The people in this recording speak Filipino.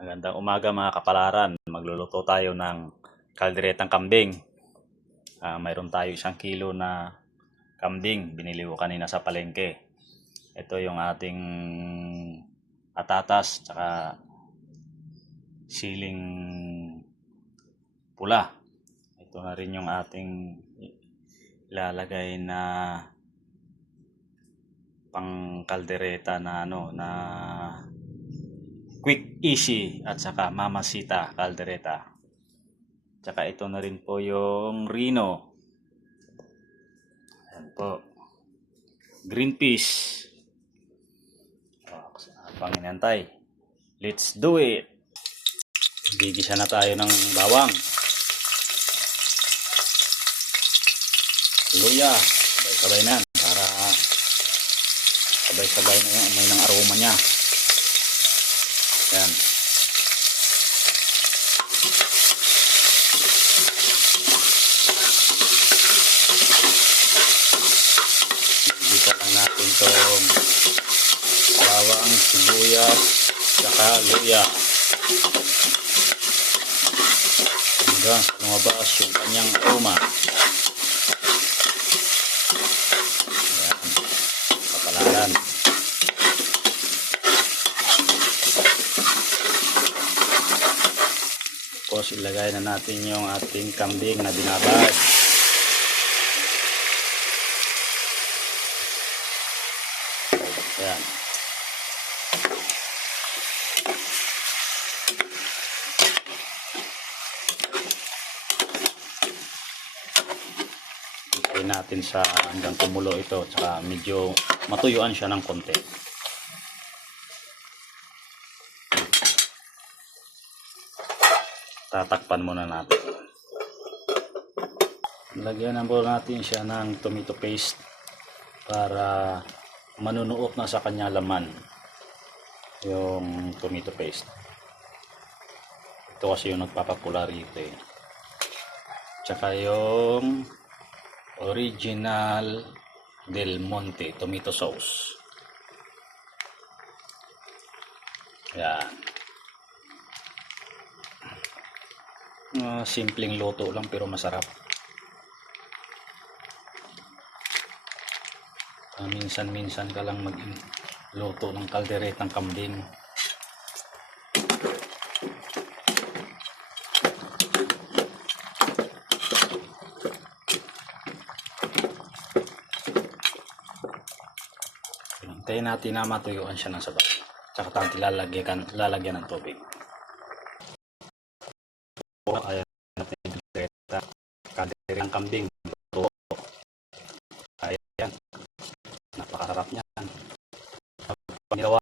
Magandang umaga mga kapalaran. Magluluto tayo ng kalderetang kambing. Mayroon tayo 1 kilo na kambing. Binili ko kanina sa palengke. Ito yung ating patatas tsaka siling pula. Ito na rin yung ating ilalagay na pang kaldereta na quick easy at saka Mamacita kaldereta. Tsaka ito na rin po yung Rino. Ayan po. Green peas. Habang inantay, let's do it. Gigisa na tayo ng bawang. Luya. Sabay-sabay na yan para sabay-sabay na yung amoy ng aroma niya. Yan. Gigisa lang natin itong bawang, sibuyas, saka luya. Hanggang sa lumabas yung kanyang aroma. Yan. Kapalaran. Tapos ilagay na natin yung ating kambing na binabad. Ayan. Ilagay natin sa hanggang kumulo ito, tsaka medyo matuyuan siya ng konti. Tatakpan muna natin. Lagyan na po natin siya ng tomato paste para manunuot na sa kanya laman yung tomato paste. Ito kasi yung nagpapapula rito eh. Tsaka yung original Del Monte tomato sauce. Yan. Simpleng luto lang pero masarap. Minsan-minsan ka lang magluto ng kalderetang kambing. Hintayin natin na matuyuan siya ng sabaw. Tsaka tayo lalagyan ng tubig. Ayan natin yung kalderetang kambing. Ayan. Napakasarap niyan. Pag ginawa